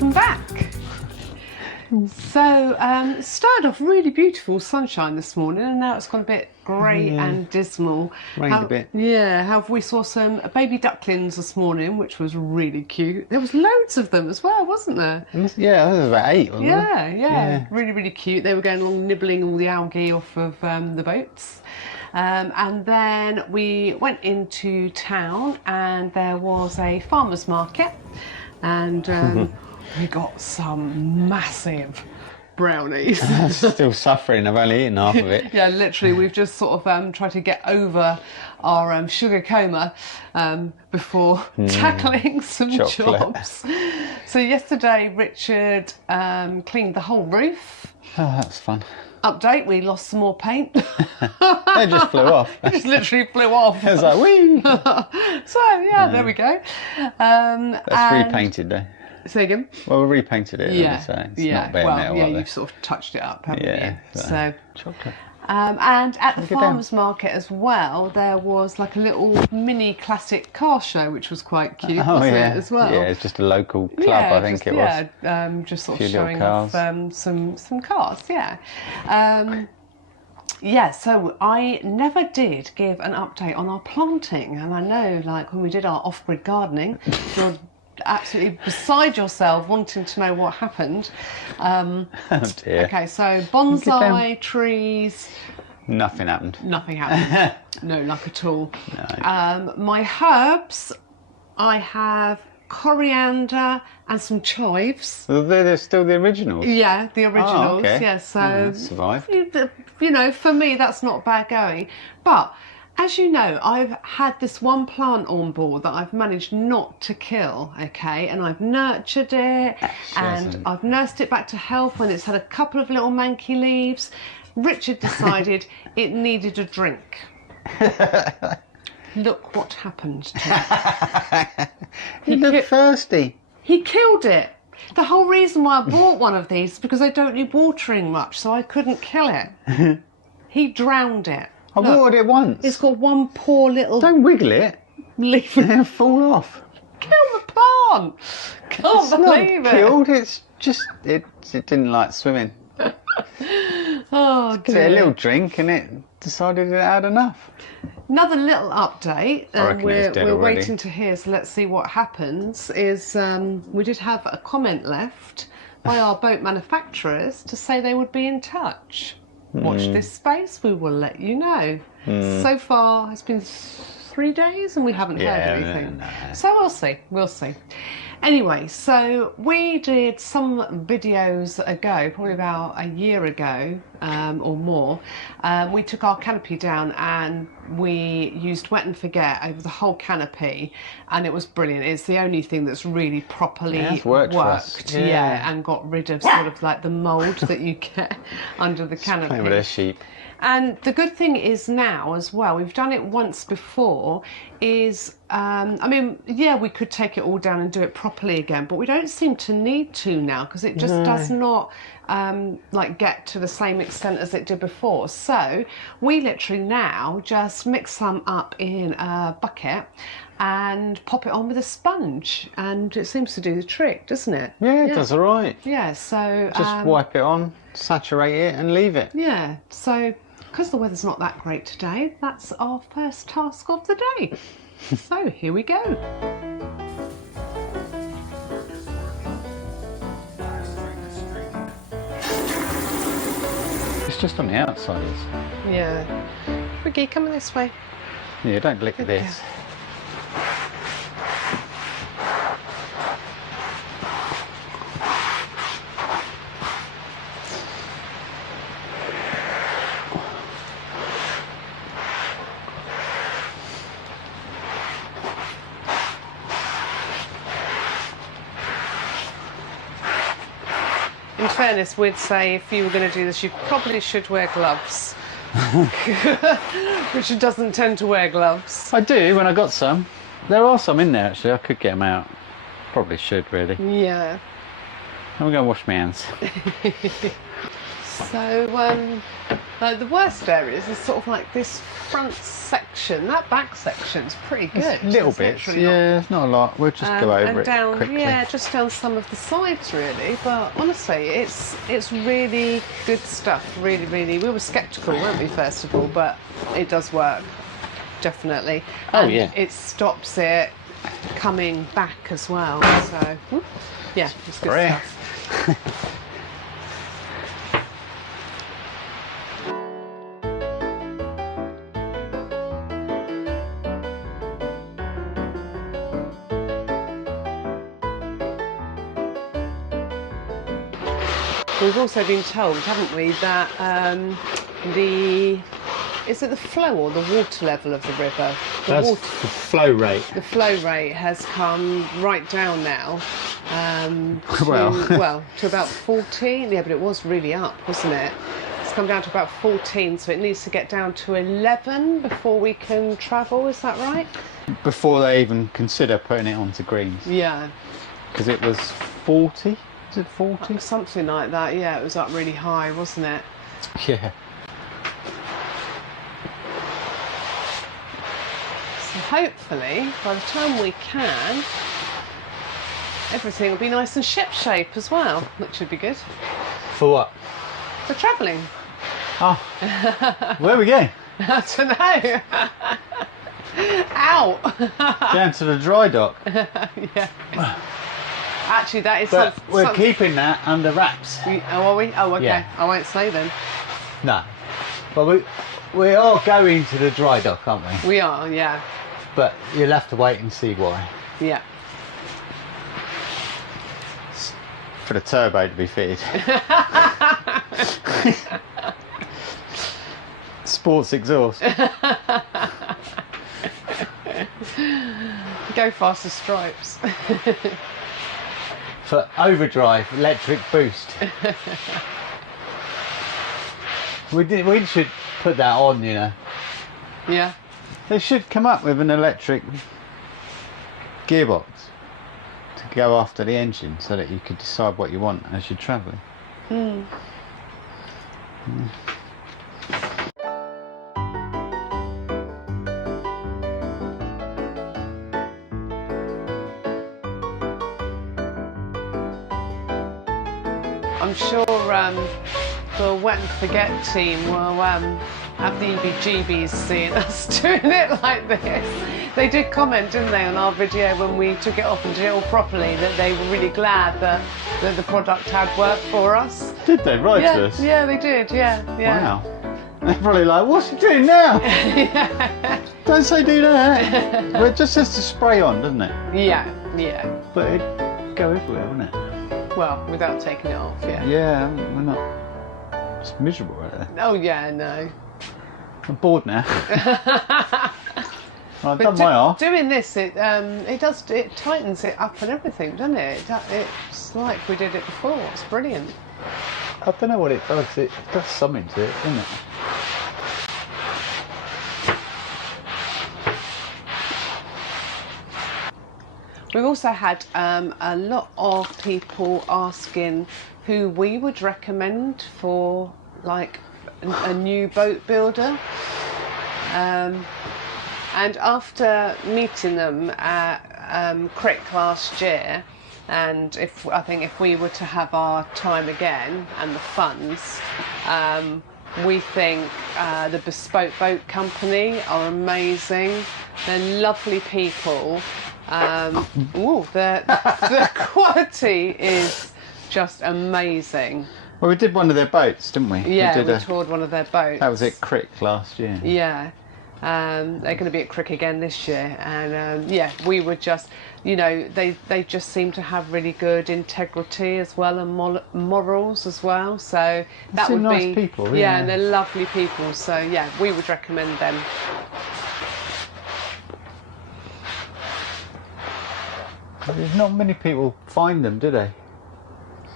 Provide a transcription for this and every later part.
welcome back. So it started off really beautiful sunshine this morning, and now it's gone a bit grey and dismal. Rained a bit. Yeah, we saw some baby ducklings this morning, which was really cute. There was loads of them as well, wasn't there? Yeah, there was about 8, wasn't there? Yeah, really, really cute. They were going along nibbling all the algae off of the boats. And then we went into town, and there was a farmer's market, and we got some massive brownies. I'm still suffering, I've only eaten half of it. Yeah, literally, we've just sort of tried to get over our sugar coma before tackling some jobs. So yesterday, Richard cleaned the whole roof. Oh, that was fun. Update, we lost some more paint. It just flew off. It just literally flew off. It was like, whee! So, yeah, there we go. That's repainted though. Say again? Well, we repainted it, so it's not bare metal. Yeah, you've sort of touched it up, haven't you? So chocolate. And at the farmers market as well, there was like a little mini classic car show, which was quite cute, wasn't it, as well? Yeah, it's just a local club, I think it was. Yeah, just sort of showing off some cars, yeah, so I never did give an update on our planting, and I know, like, when we did our off-grid gardening, you're absolutely beside yourself wanting to know what happened. Oh dear. Okay, so bonsai trees. Nothing happened. Nothing happened. No luck at all. No. My herbs, I have coriander and some chives. Well, they're still the originals? Yeah, the originals. Oh, okay. Yeah, so survived. You know, for me that's not bad going. But as you know, I've had this one plant on board that I've managed not to kill, okay? And I've nurtured it, and I've nursed it back to health when it's had a couple of little manky leaves. Richard decided it needed a drink. Look what happened to it. He looked thirsty. He killed it. The whole reason why I bought one of these is because they don't need watering much, so I couldn't kill it. He drowned it. I watered it once. It's got one poor little... Don't wiggle it. leaf. It'll fall off. Kill the plant. Can't believe it. Killed. It's just it didn't like swimming. Oh dear. Gave it a little drink and it decided it had enough. Another little update, and we're already. waiting to hear, so let's see what happens, is we did have a comment left by our boat manufacturers to say they would be in touch. Watch this space, we will let you know. So far it's been 3 days and we haven't heard anything. No. So we'll see. Anyway, so we did some videos ago, probably about a year ago or more. We took our canopy down and we used wet and forget over the whole canopy, and it was brilliant. It's the only thing that's really properly worked for us. and got rid of sort of like the mould that you get under the canopy. Playing with their sheep. And the good thing is now as well, we've done it once before, is, I mean, yeah, we could take it all down and do it properly again, but we don't seem to need to now because it just does not like get to the same extent as it did before. So we literally now just mix some up in a bucket and pop it on with a sponge, and it seems to do the trick, doesn't it? Yeah, it does all right. Yeah, so... Just wipe it on, saturate it and leave it. Yeah, so... because the weather's not that great today, that's our first task of the day. So here we go. It's just on the outsiders. Yeah. Ricky, coming this way. Yeah, don't lick this. In fairness, we'd say if you were going to do this, you probably should wear gloves. Richard doesn't tend to wear gloves. I do when I got some. There are some in there actually, I could get them out. Probably should really. Yeah. I'm going to wash my hands. So, The worst areas is sort of like this front section. That back section's pretty good. Little It's bits, literally yeah, it's not a lot. We'll just go over and it down, quickly. yeah, just down some of the sides really. But honestly, it's really good stuff. Really, really. We were sceptical, weren't we, first of all? But it does work, definitely. Oh, And yeah. it stops it coming back as well. So, yeah, it's good Spray. stuff. We've also been told, haven't we, that is it the flow or the water level of the river? That's the flow rate. The flow rate has come right down now. To about 14. Yeah, but it was really up, wasn't it? It's come down to about 14, so it needs to get down to 11 before we can travel. Is that right? Before they even consider putting it onto greens. Yeah. Because it was 40. Is it 40? Something like that. Yeah, it was up really high, wasn't it? Yeah. So hopefully, by the time we can, everything will be nice and ship-shape as well, which would be good. For what? For travelling. Oh. Where are we going? I don't know. Out. Down to the dry dock. Yeah. Actually, that is But we're something. keeping that under wraps. Oh, are we? Oh, okay. Yeah. I won't say then. No. But we are going to the dry dock, aren't we? We are, yeah. But you'll have to wait and see why. Yeah. For the turbo to be fitted. Sports exhaust. Go faster stripes. For overdrive, electric boost. We should put that on, you know. Yeah. They should come up with an electric gearbox to go after the engine so that you could decide what you want as you're travelling. I'm sure the Wet and Forget team will have the EBGBs seeing us doing it like this. They did comment, didn't they, on our video when we took it off and did it all properly, that they were really glad that the product had worked for us. Did they write to us? Yeah, they did, yeah. Wow. They're probably like, what's he doing now? Yeah. Don't say do that. Well, it just says to spray on, doesn't it? Yeah. But it'd go everywhere, wouldn't it? Well, without taking it off, yeah. Yeah, we're not. It's miserable right there. Oh, yeah, no. I'm bored now. I've But done my half. doing this, it tightens it up and everything, doesn't it? It's like we did it before. It's brilliant. I don't know what it does. It does something to it, doesn't it? We've also had a lot of people asking who we would recommend for like a new boat builder. And after meeting them at Crick last year, and I think if we were to have our time again and the funds, we think the Bespoke Boat Company are amazing. They're lovely people. The quality is just amazing. Well, we did one of their boats, didn't we? Yeah, we did toured one of their boats. That was at Crick last year. Yeah. They're going to be at Crick again this year, and yeah, we were just, you know, they just seem to have really good integrity as well, and morals as well. So that would nice be people, yeah, and they're lovely people. So yeah, we would recommend them. There's not many people find them, do they?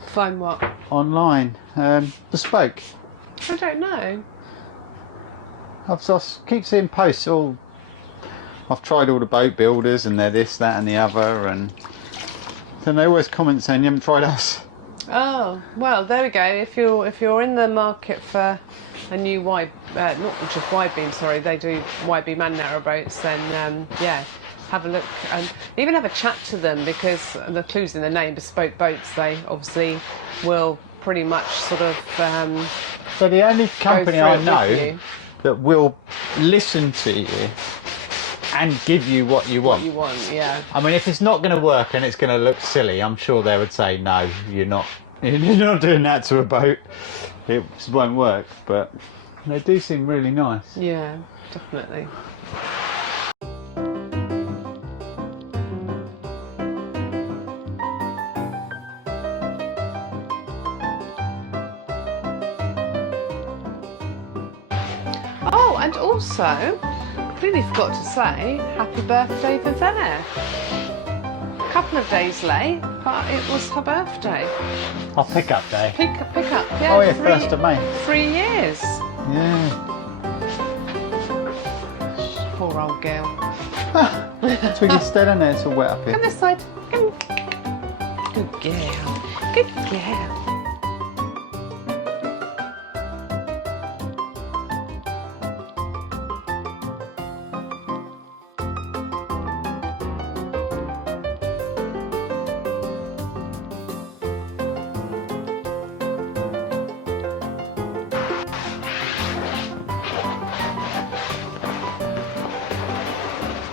Find what? Online. Bespoke. I don't know. I keep seeing posts. I've tried all the boat builders, and they're this, that, and the other, and then they always comment saying you haven't tried us. Oh well, there we go. If you're in the market for a new wide, not just wide beam, sorry, they do wide beam and narrow boats, then yeah, have a look and even have a chat to them, because the clues in the name, bespoke boats, they obviously will pretty much sort of so the only company I know you. that will listen to you and give you what you want. What you want, yeah. I mean, if it's not going to work and it's going to look silly, I'm sure they would say, no, you're not doing that to a boat. It won't work. But they do seem really nice. Yeah, definitely. Oh, and also, completely forgot to say, happy birthday, Vivienne. A couple of days late, but it was her birthday. I'll pick up day. Pick up, yeah. Oh yeah, 1st of May. 3 years. Yeah. Poor old girl. Twiggy, stay down there, it's all wet up here. Come this side. Come. Good girl. Good girl.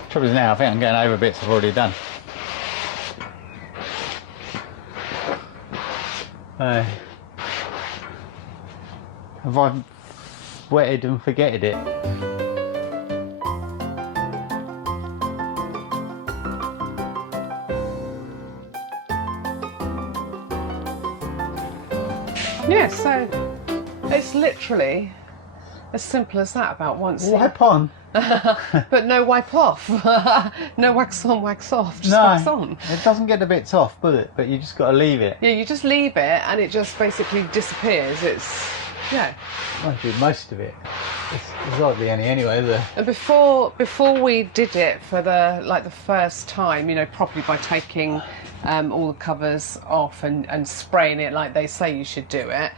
Trouble is now, I think I'm getting over bits I've already done. Have I wetted and forgetted it? Yeah, so it's literally as simple as that about once. Wipe on. But no wipe off. No wax on, wax off, just No, wax on. it doesn't get the bits off, does it? But you just got to leave it. Yeah, you just leave it and it just basically disappears. It's, yeah. I do most of it. It's hardly any anyway, is it? And before we did it for the first time, you know, properly by taking all the covers off and spraying it like they say you should do it,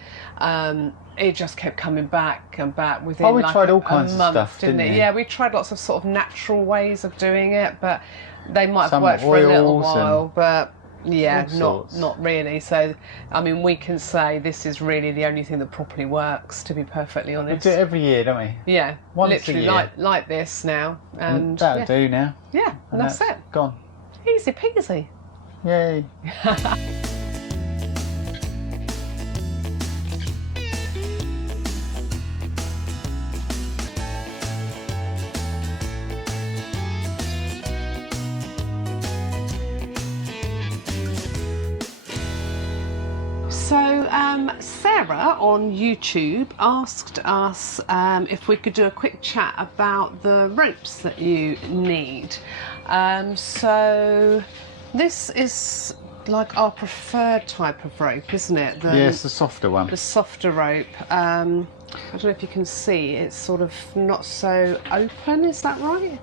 it just kept coming back and back within we like tried all a kinds of month, stuff, didn't it? we? Yeah, we tried lots of sort of natural ways of doing it, but they might have Some worked for a little oils while, but yeah, all sorts. not really. So, I mean, we can say this is really the only thing that properly works, to be perfectly We honest. do it every year, don't we? Yeah, Once a literally year. like this now, and That'll yeah. do now. Yeah, and that's it. Gone. Easy peasy. Yay. So Sarah on YouTube asked us if we could do a quick chat about the ropes that you need. So this is like our preferred type of rope, isn't it? Yes, the softer one. The softer rope. I don't know if you can see, it's sort of not so open, is that right?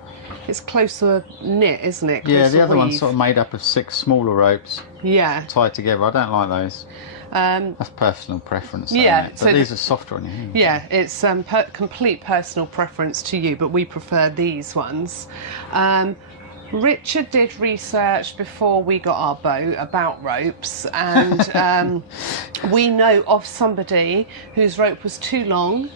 It's closer knit, isn't it? Yeah, Closer the other one's weave. sort of made up of 6 smaller ropes Yeah. tied together. I don't like those. That's personal preference. Though, yeah, isn't it? But so these are softer on you. Yeah, it's complete personal preference to you, but we prefer these ones. Richard did research before we got our boat about ropes, and we know of somebody whose rope was too long.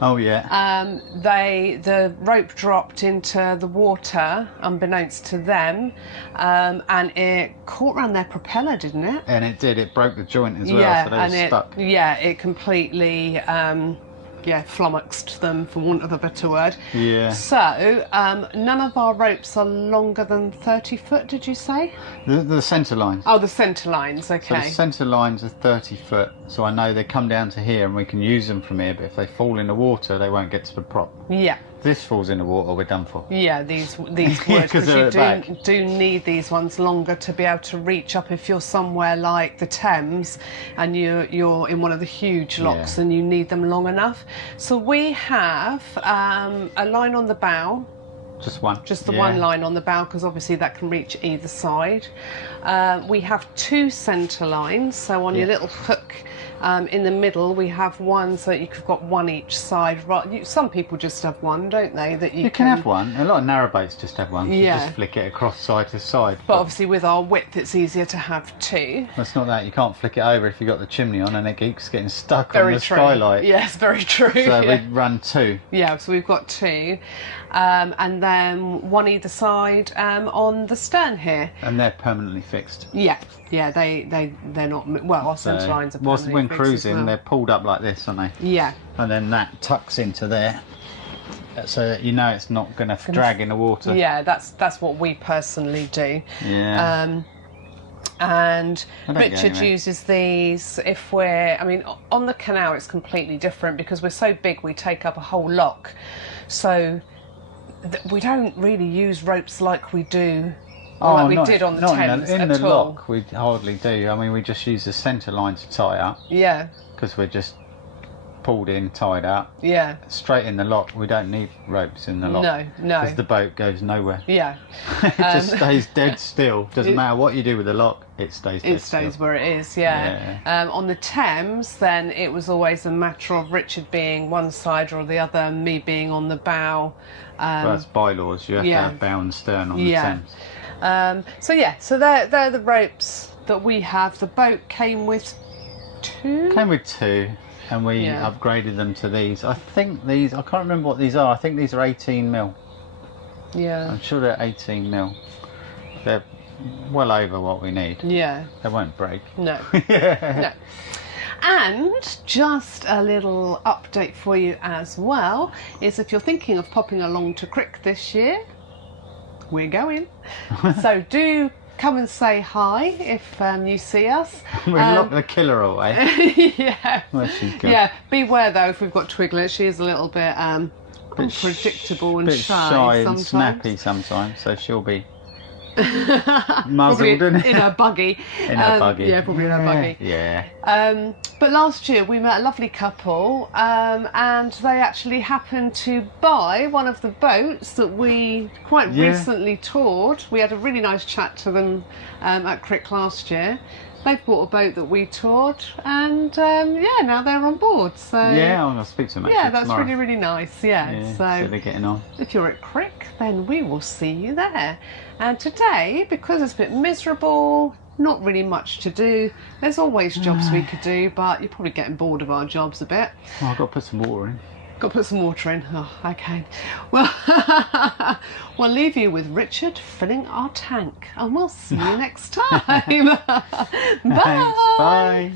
Oh yeah. The rope dropped into the water, unbeknownst to them, and it caught around their propeller, didn't it? And it did. It broke the joint as well, Yeah, so they and were stuck. it completely flummoxed them, for want of a better word. Yeah. So none of our ropes are longer than 30 foot, did you say? The centre lines. Oh, the centre lines, So okay. the centre lines are 30 foot, so I know they come down to here and we can use them from here, but if they fall in the water, they won't get to the prop. Yeah. If this falls in the water, we're done for. Yeah, these would, Yeah, 'cause because they're you at the back. do need these ones longer to be able to reach up if you're somewhere like the Thames and you're in one of the huge locks, Yeah. and you need them long enough. So we have a line on the bow. Just one. Just the Yeah. one line on the bow, because obviously that can reach either side. We have 2 centre lines, so on your Yeah. little hook In the middle we have one so that you've got one each side. Some people just have one, don't they? That you can have one. A lot of narrowboats just have one. You just flick it across side to side. But obviously with our width it's easier to have two. It's not that. You can't flick it over if you've got the chimney on and it keeps getting stuck on the skylight. Yes, very true. So we run two. Yeah, so we've got two. And then one either side on the stern here. And they're permanently fixed. Yeah, they're not, well, our centre lines are permanently when fixed cruising, as well. they're pulled up like this, aren't they? Yeah. And then that tucks into there, so that you know it's not going to drag in the water. Yeah, that's what we personally do. Yeah. And Richard uses these if we're, I mean, on the canal it's completely different because we're so big we take up a whole lock. So we don't really use ropes like we do, like we did on the Thames in at the all. lock we hardly do. I mean, we just use the centre line to tie up. Yeah. Because we're just pulled in, tied up. Yeah. Straight in the lock. We don't need ropes in the lock. No. Because the boat goes nowhere. Yeah. It just stays dead still. Doesn't matter what you do with the lock, it stays dead still. It stays where it is, yeah. On the Thames, then it was always a matter of Richard being one side or the other, me being on the bow. That's bylaws. You have to have bow and stern on the Thames. So they're the ropes that we have. The boat came with two. And we upgraded them to these. I think these, I can't remember what these are. I think these are 18mm. Yeah. I'm sure they're 18mm. They're well over what we need. Yeah. They won't break. No. No. And just a little update for you as well is if you're thinking of popping along to Crick this year, we're going. So do come and say hi if you see us. We lock the killer away. Yeah. Where's she gone? Yeah. Beware though if we've got Twiglet. She is a little bit unpredictable and shy and sometimes. snappy sometimes. So she'll be muzzled in her buggy. In her buggy. Yeah, probably in her buggy. Yeah. But last year we met a lovely couple and they actually happened to buy one of the boats that we quite recently toured. We had a really nice chat to them at Crick last year. They've bought a boat that we toured and now they're on board. So yeah, I'm going to speak to them actually that's tomorrow. really, really nice. Yeah, so they're getting on. If you're at Crick, then we will see you there. And today, because it's a bit miserable, not really much to do, there's always jobs we could do, but you're probably getting bored of our jobs a bit. Well, I've got to put some water in. Got to put some water in. Oh, okay. Well, we'll leave you with Richard filling our tank, and we'll see you next time. Bye. Thanks, bye.